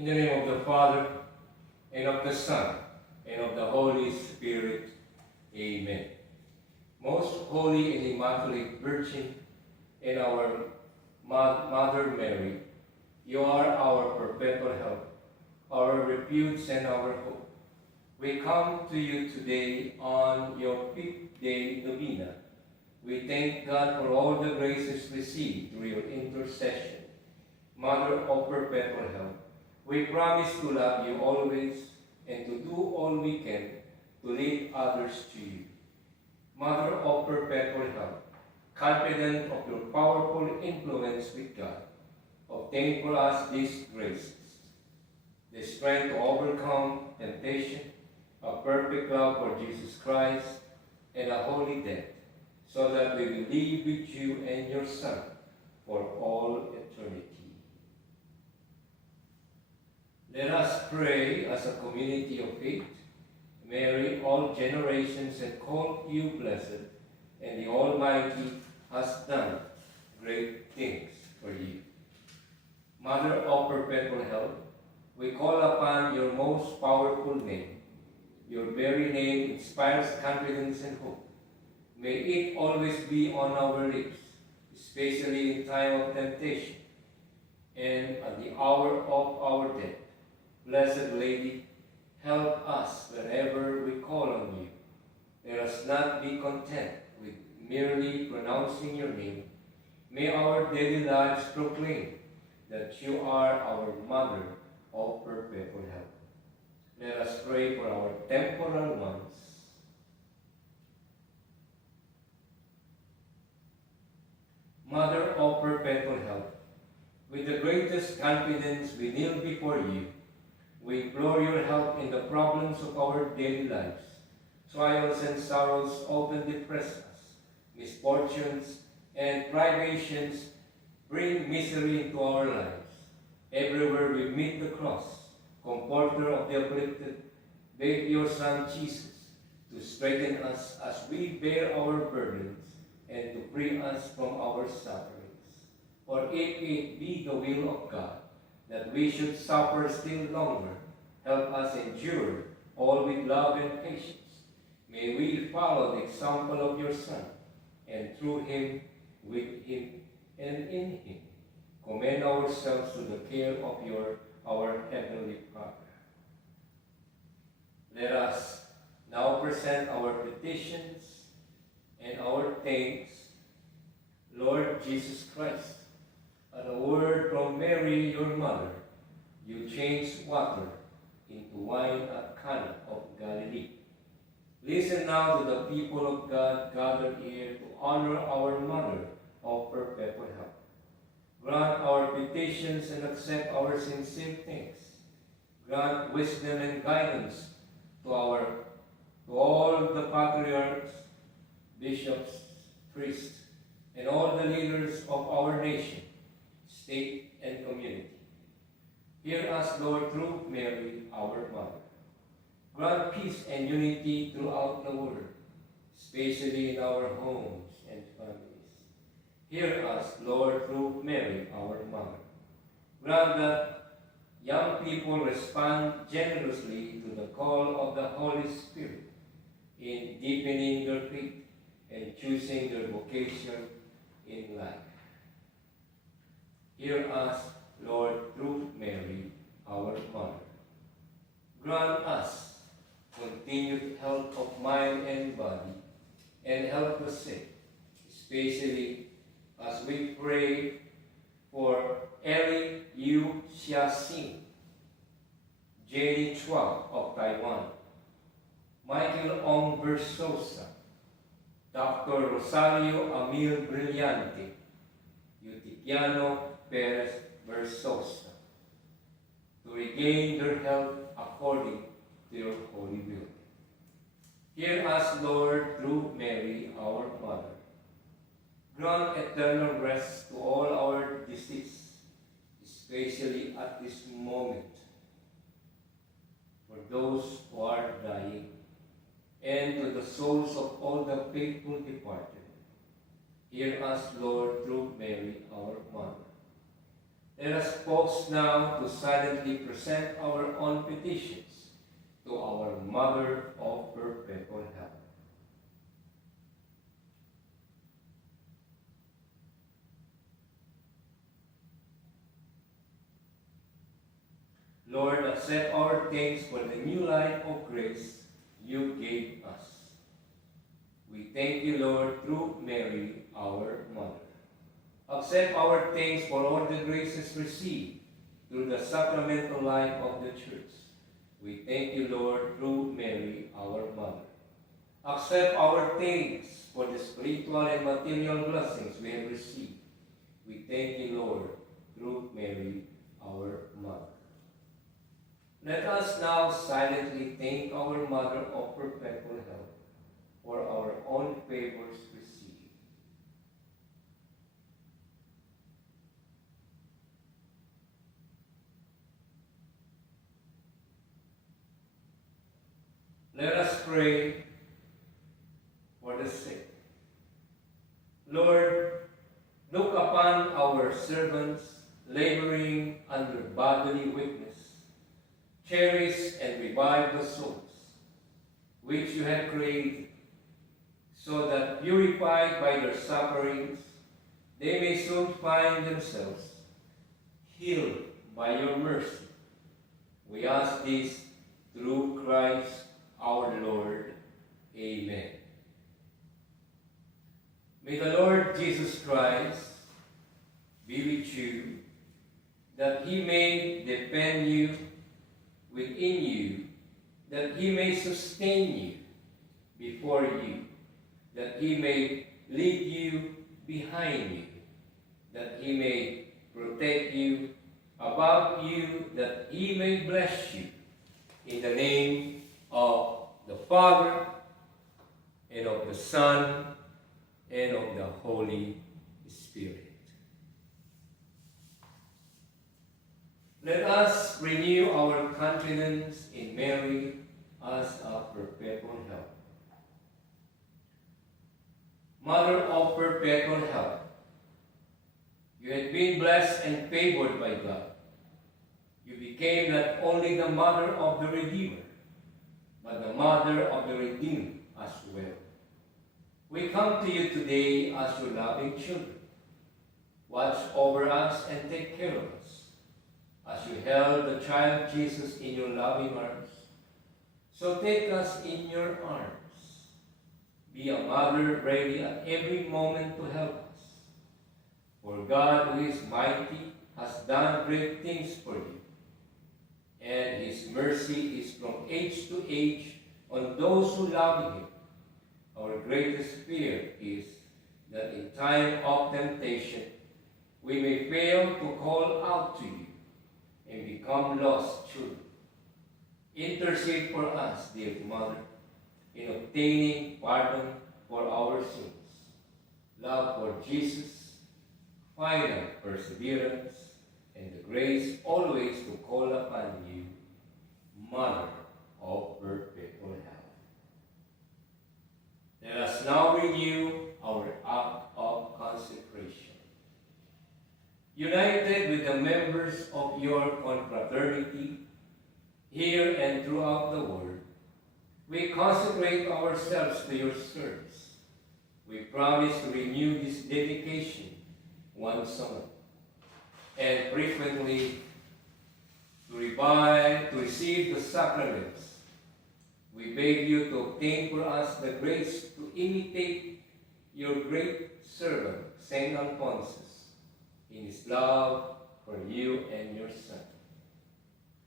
In the name of the Father, and of the Son, and of the Holy Spirit. Amen. Most Holy and Immaculate Virgin, and our Mother Mary, you are our perpetual help, our refuge and our hope. We come to you today on your 5th day novena. We thank God for all the graces received through your intercession, Mother of perpetual help. We promise to love you always and to do all we can to lead others to you. Mother of perpetual help, confident of your powerful influence with God, obtain for us these graces: the strength to overcome temptation, a perfect love for Jesus Christ, and a holy death, so that we will live with you and your Son for all eternity. Let us pray as a community of faith. Mary, all generations have called you blessed, and the Almighty has done great things for you. Mother of perpetual help, we call upon your most powerful name. Your very name inspires confidence and hope. May it always be on our lips, especially in time of temptation and at the hour of our death. Blessed Lady, help us whenever we call on you. Let us not be content with merely pronouncing your name. May our daily lives proclaim that you are our Mother of perpetual help. Let us pray for our temporal ones. Mother of perpetual help, with the greatest confidence we kneel before you. We implore your help in the problems of our daily lives. Trials and sorrows often depress us. Misfortunes and privations bring misery into our lives. Everywhere we meet the cross, Comforter of the afflicted, beg your Son Jesus to strengthen us as we bear our burdens and to free us from our sufferings. For if it be the will of God that we should suffer still longer, help us endure all with love and patience. May we follow the example of your Son, and through him, with him, and in him, commend ourselves to the care of our Heavenly Father. Let us now present our petitions and our thanks. Lord Jesus Christ, at a word from Mary, your mother, you changed water into wine at Cana of Galilee. Listen now to the people of God gathered here to honor our Mother of perpetual help. Grant our petitions and accept our sincere thanks. Grant wisdom and guidance to all the patriarchs, bishops, priests, and all the leaders of our nation, state, and community. Hear us, Lord, through Mary, our Mother. Grant peace and unity throughout the world, especially in our homes and families. Hear us, Lord, through Mary, our Mother. Grant that young people respond generously to the call of the Holy Spirit in deepening their faith and choosing their vocation in life. Hear us, Lord, through Mary, our Mother. Grant us continued health of mind and body, and help the sick, especially as we pray for Eli Yu Xiaxing, Jenny Chua of Taiwan, Michael Ong Versosa, Dr. Rosario Amil Brillante, Eutiquiano Perez Versosa, to regain their health according to your holy will. Hear us, Lord, through Mary, our Mother. Grant eternal rest to all our deceased, especially at this moment, for those who are dying, and to the souls of all the faithful departed. Hear us, Lord, through Mary, our Mother. Let us pause now to silently present our own petitions to our Mother of perpetual help. Lord, accept our thanks for the new life of grace you gave us. We thank you, Lord, through Mary, our Mother. Accept our thanks for all the graces received through the sacramental life of the Church. We thank you, Lord, through Mary, our Mother. Accept our thanks for the spiritual and material blessings we have received. We thank you, Lord, through Mary, our Mother. Let us now silently thank our Mother of Perpetual Help for our own favors received. Let us pray for the sick. Lord, look upon our servants laboring under bodily weakness. Cherish and revive the souls which you have created, so that purified by their sufferings, they may soon find themselves healed by your mercy. We ask this through Christ our Lord. Amen. May the Lord Jesus Christ be with you, that he may defend you within you, that he may sustain you before you, that he may lead you behind you, that he may protect you above you, that he may bless you. In the name of the Father, and of the Son, and of the Holy Spirit. Let us renew our confidence in Mary as a perpetual help. Mother of perpetual help, you had been blessed and favored by God. You became not only the mother of the Redeemer, but the mother of the redeemed as well. We come to you today as your loving children. Watch over us and take care of us, as you held the child Jesus in your loving arms. So take us in your arms. Be a mother ready at every moment to help us. For God, who is mighty, has done great things for you, and his mercy is from age to age on those who love him. Our greatest fear is that in time of temptation, we may fail to call out to you and become lost children. Intercede for us, dear Mother, in obtaining pardon for our sins, love for Jesus, final perseverance, and the grace always to call upon you, Mother of perpetual help. Let us now renew our act of consecration. United with the members of your confraternity, here and throughout the world, we consecrate ourselves to your service. We promise to renew this dedication once a month, and frequently to receive the sacraments. We beg you to obtain for us the grace to imitate your great servant, Saint Alphonsus, in his love for you and your Son.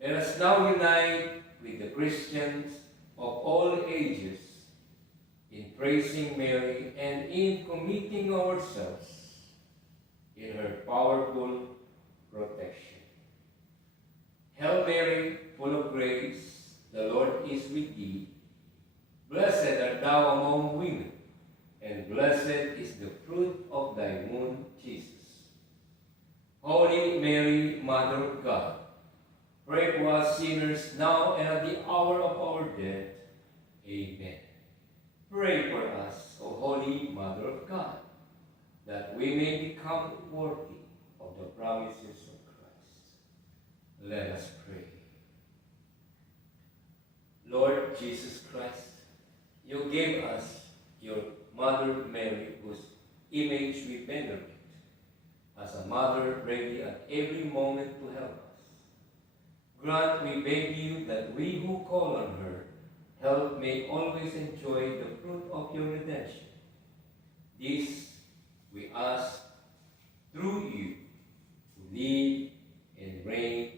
Let us now unite with the Christians of all ages in praising Mary and in committing ourselves in her powerful protection. Hail Mary, full of grace, the Lord is with thee. Blessed art thou among women, and blessed is the fruit of thy womb, Jesus. Holy Mary, Mother of God, pray for us sinners now and at the hour of our death. Amen. Pray for us, O Holy Mother of God, that we may become worthy of the promises of Christ. Let us pray. Lord Jesus Christ, you gave us your Mother Mary, whose image we venerate, as a mother ready at every moment to help us. Grant, we beg you, that we who call on her help may always enjoy the fruit of your redemption. This we ask through you, who live and reign reign